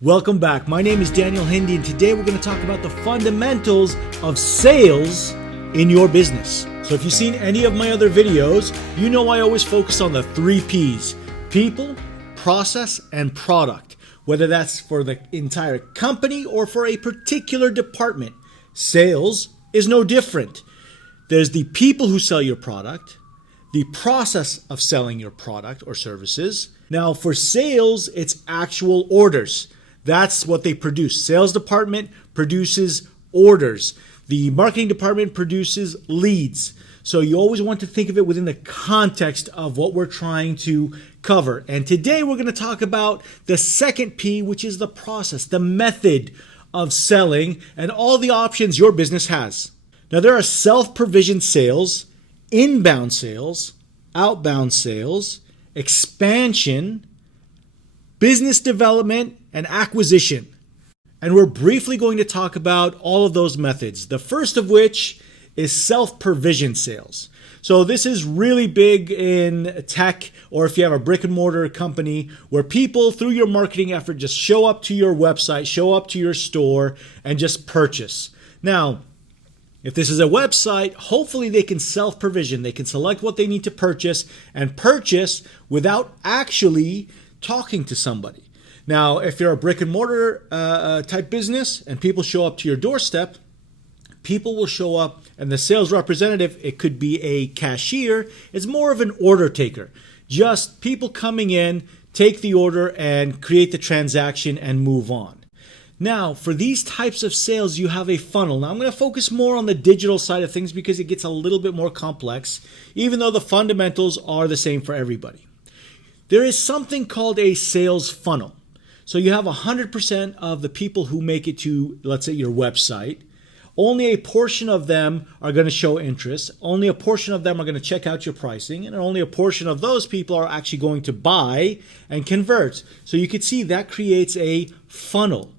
Welcome back. My name is Daniel Hindi, and today we're going to talk about the fundamentals of sales in your business. So if you've seen any of my other videos, you know I always focus on the 3 Ps: people, process, and product. Whether that's for the entire company or for a particular department, sales is no different. There's the people who sell your product, the process of selling your product or services. Now for sales, it's actual orders. That's what they produce. Sales department produces orders. The marketing department produces leads. So you always want to think of it within the context of what we're trying to cover. And today we're going to talk about the second P, which is the process, the method of selling, and all the options your business has. Now there are self-provisioned sales, inbound sales, outbound sales, expansion, business development, and acquisition. And we're briefly going to talk about all of those methods. The first of which is self-provisioned sales. So this is really big in tech, or if you have a brick and mortar company, where people through your marketing effort just show up to your website, show up to your store, and just purchase. Now, if this is a website, hopefully they can self-provision. They can select what they need to purchase and purchase without actually talking to somebody. Now, if you're a brick and mortar type business and people show up to your doorstep, people will show up, and the sales representative, it could be a cashier, is more of an order taker. Just people coming in, take the order and create the transaction and move on. Now, for these types of sales, you have a funnel. Now, I'm going to focus more on the digital side of things because it gets a little bit more complex, even though the fundamentals are the same for everybody. There is something called a sales funnel. So you have 100% of the people who make it to, let's say, your website. Only a portion of them are going to show interest. Only a portion of them are going to check out your pricing. And only a portion of those people are actually going to buy and convert. So you can see that creates a funnel.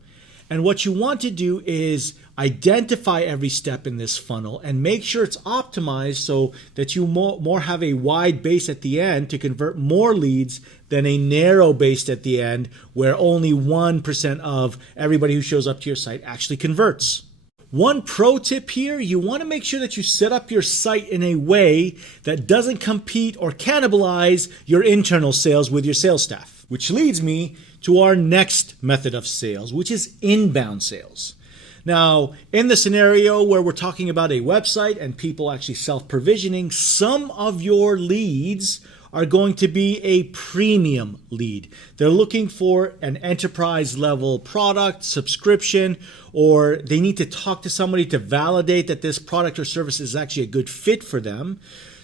And what you want to do is identify every step in this funnel and make sure it's optimized so that you more have a wide base at the end to convert more leads than a narrow base at the end where only 1% of everybody who shows up to your site actually converts. One pro tip here, you want to make sure that you set up your site in a way that doesn't compete or cannibalize your internal sales with your sales staff. Which leads me to our next method of sales, which is inbound sales. Now, in the scenario where we're talking about a website and people actually self-provisioning, some of your leads are going to be a premium lead. They're looking for an enterprise level product, subscription, or they need to talk to somebody to validate that this product or service is actually a good fit for them.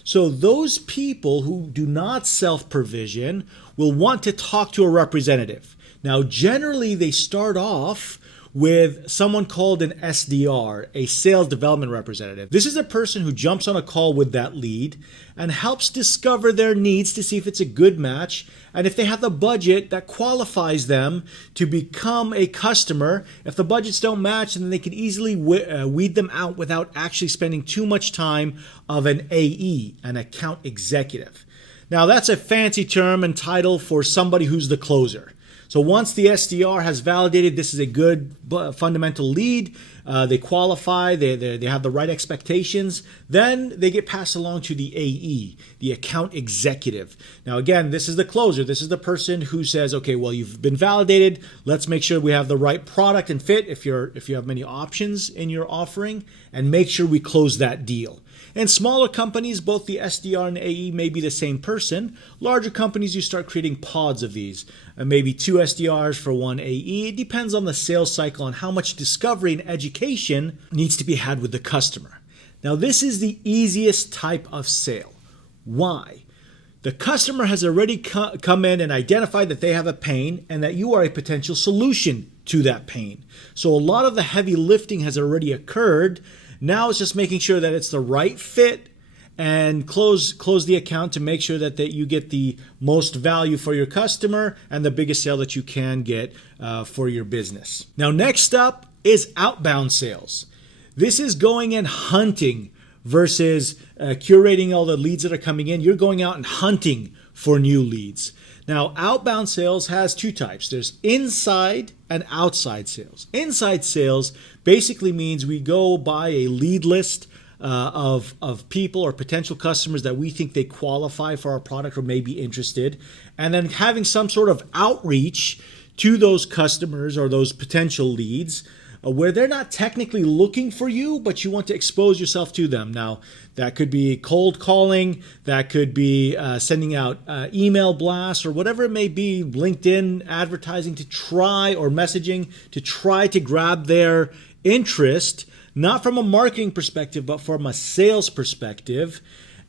So those people who do not self-provision will want to talk to a representative. Now, generally, they start off with someone called an SDR, a sales development representative. This is a person who jumps on a call with that lead and helps discover their needs to see if it's a good match and if they have the budget that qualifies them to become a customer. If the budgets don't match, then they can easily weed them out without actually spending too much time of an AE, an account executive. Now, that's a fancy term and title for somebody who's the closer. So once the SDR has validated this is a good fundamental lead, they qualify, they have the right expectations, then they get passed along to the AE, the account executive. Now again, this is the closer. This is the person who says, okay, well, you've been validated. Let's make sure we have the right product and fit if you have many options in your offering, and make sure we close that deal. In smaller companies, both the SDR and AE may be the same person. Larger companies, you start creating pods of these. Maybe 2 SDRs for 1 AE. It depends on the sales cycle and how much discovery and education needs to be had with the customer. Now, this is the easiest type of sale. Why? The customer has already come in and identified that they have a pain and that you are a potential solution to that pain. So a lot of the heavy lifting has already occurred. Now it's just making sure that it's the right fit and close the account to make sure that you get the most value for your customer and the biggest sale that you can get for your business. Now, next up is outbound sales. This is going and hunting versus curating all the leads that are coming in. You're going out and hunting for new leads. Now, outbound sales has two types. There's inside and outside sales. Inside sales basically means we go buy a lead list of people or potential customers that we think they qualify for our product or may be interested, and then having some sort of outreach to those customers or those potential leads where they're not technically looking for you, but you want to expose yourself to them. Now, that could be cold calling, that could be sending out email blasts or whatever it may be, LinkedIn advertising to try, or messaging to try to grab their interest, not from a marketing perspective, but from a sales perspective,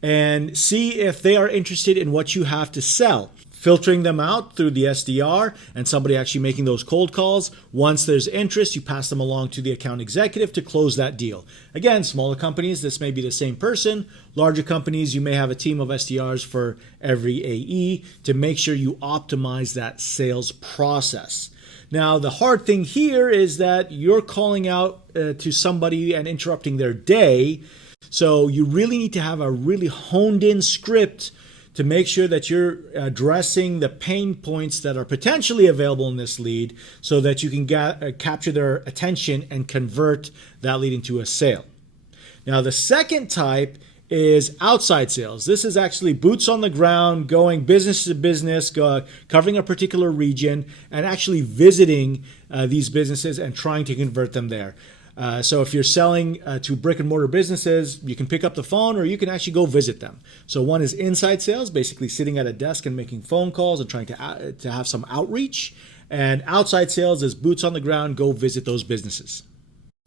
and see if they are interested in what you have to sell. Filtering them out through the SDR and somebody actually making those cold calls. Once there's interest, you pass them along to the account executive to close that deal. Again, smaller companies, this may be the same person. Larger companies, you may have a team of SDRs for every AE to make sure you optimize that sales process. Now, the hard thing here is that you're calling out to somebody and interrupting their day. So you really need to have a really honed in script to make sure that you're addressing the pain points that are potentially available in this lead so that you can capture their attention and convert that lead into a sale. Now, the second type is outside sales. This is actually boots on the ground, going business to business, covering a particular region, and actually visiting these businesses and trying to convert them there. So if you're selling to brick and mortar businesses, you can pick up the phone or you can actually go visit them. So one is inside sales, basically sitting at a desk and making phone calls and trying to have some outreach. And outside sales is boots on the ground, go visit those businesses.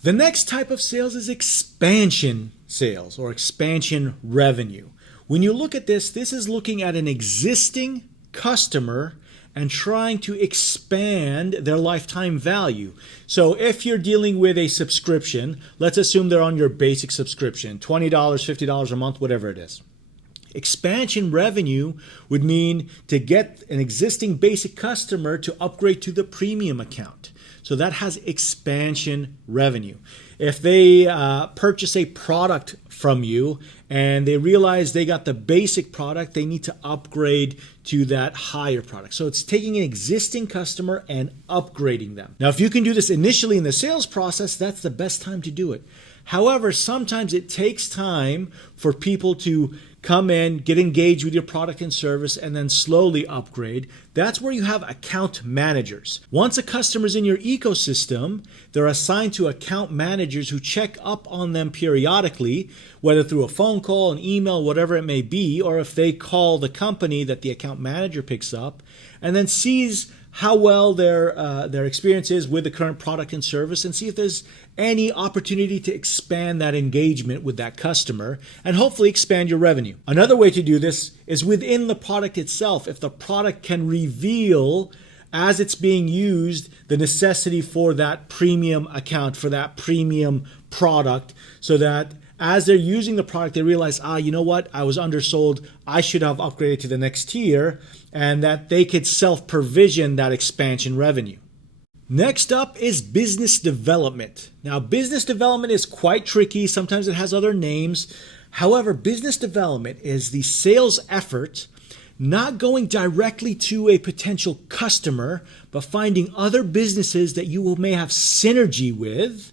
The next type of sales is expansion sales or expansion revenue. When you look at this, this is looking at an existing customer and trying to expand their lifetime value. So if you're dealing with a subscription, let's assume they're on your basic subscription, $20, $50 a month, whatever it is. Expansion revenue would mean to get an existing basic customer to upgrade to the premium account. So that has expansion revenue. If they purchase a product from you and they realize they got the basic product, they need to upgrade to that higher product. So it's taking an existing customer and upgrading them. Now, if you can do this initially in the sales process, that's the best time to do it. However, sometimes it takes time for people to come in, get engaged with your product and service, and then slowly upgrade. That's where you have account managers. Once a customer's in your ecosystem, they're assigned to account managers who check up on them periodically, whether through a phone call, an email, whatever it may be, or if they call the company that the account manager picks up, and then sees how well their experience is with the current product and service, and see if there's any opportunity to expand that engagement with that customer and hopefully expand your revenue. Another way to do this is within the product itself. If the product can reveal as it's being used the necessity for that premium account, for that premium product, so that as they're using the product, they realize, you know what? I was undersold. I should have upgraded to the next tier, and that they could self-provision that expansion revenue. Next up is business development. Now, business development is quite tricky. Sometimes it has other names. However, business development is the sales effort not going directly to a potential customer, but finding other businesses that you may have synergy with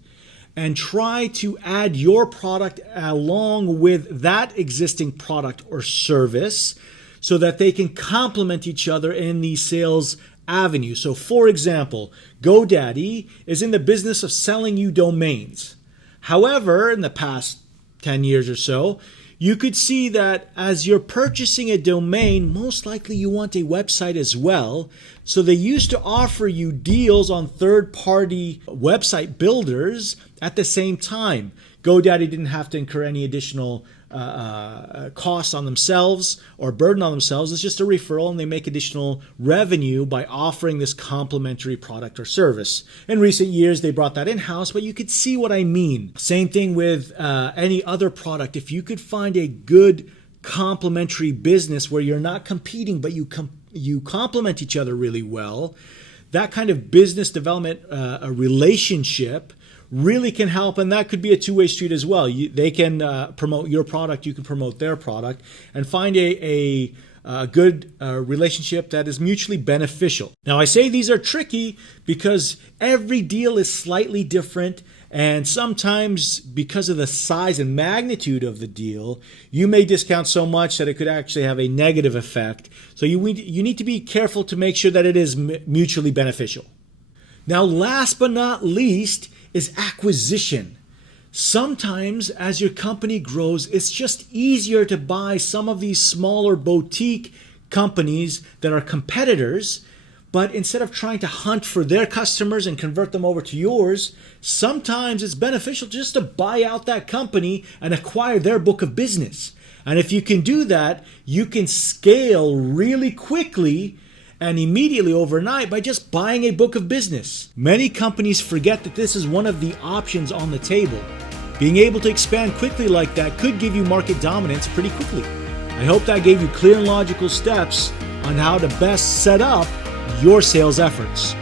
and try to add your product along with that existing product or service so that they can complement each other in the sales avenue. So for example, GoDaddy is in the business of selling you domains. However, in the past 10 years or so, you could see that as you're purchasing a domain, most likely you want a website as well. So they used to offer you deals on third-party website builders at the same time. GoDaddy didn't have to incur any additional costs on themselves or burden on themselves. It's just a referral, and they make additional revenue by offering this complementary product or service. In recent years, they brought that in-house, but you could see what I mean. Same thing with any other product. If you could find a good complementary business where you're not competing, but you complement each other really well, that kind of business development a relationship really can help, and that could be a two-way street as well. They can promote your product, you can promote their product, and find a a good relationship that is mutually beneficial. Now, I say these are tricky because every deal is slightly different, and sometimes because of the size and magnitude of the deal, you may discount so much that it could actually have a negative effect. So you need to be careful to make sure that it is mutually beneficial. Now, last but not least is acquisition. Sometimes as your company grows, it's just easier to buy some of these smaller boutique companies that are competitors. But instead of trying to hunt for their customers and convert them over to yours, sometimes it's beneficial just to buy out that company and acquire their book of business. And if you can do that, you can scale really quickly and immediately overnight by just buying a book of business. Many companies forget that this is one of the options on the table. Being able to expand quickly like that could give you market dominance pretty quickly. I hope that gave you clear and logical steps on how to best set up your sales efforts.